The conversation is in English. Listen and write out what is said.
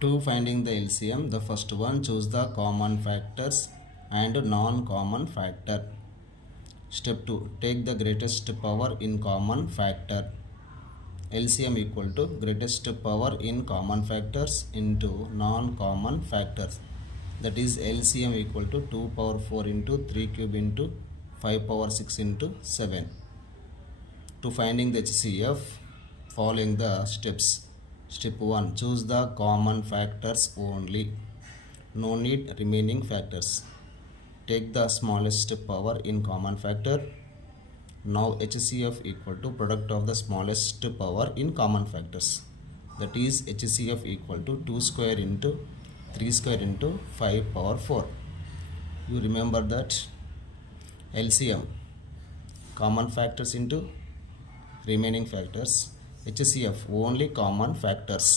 To finding the LCM, the first one, choose the common factors and non-common factor. Step 2, take the greatest power in common factor. LCM equal to greatest power in common factors into non-common factors. That is LCM equal to 2 power 4 into 3 cube into 5 power 6 into 7. To finding the HCF, following the steps. Step 1, choose the common factors only. No need remaining factors. Take the smallest power in common factor. Now HCF equal to product of the smallest power in common factors. That is HCF equal to 2 square into 3 square into 5 power 4. You remember that LCM, common factors into remaining factors. HCF, only common factors.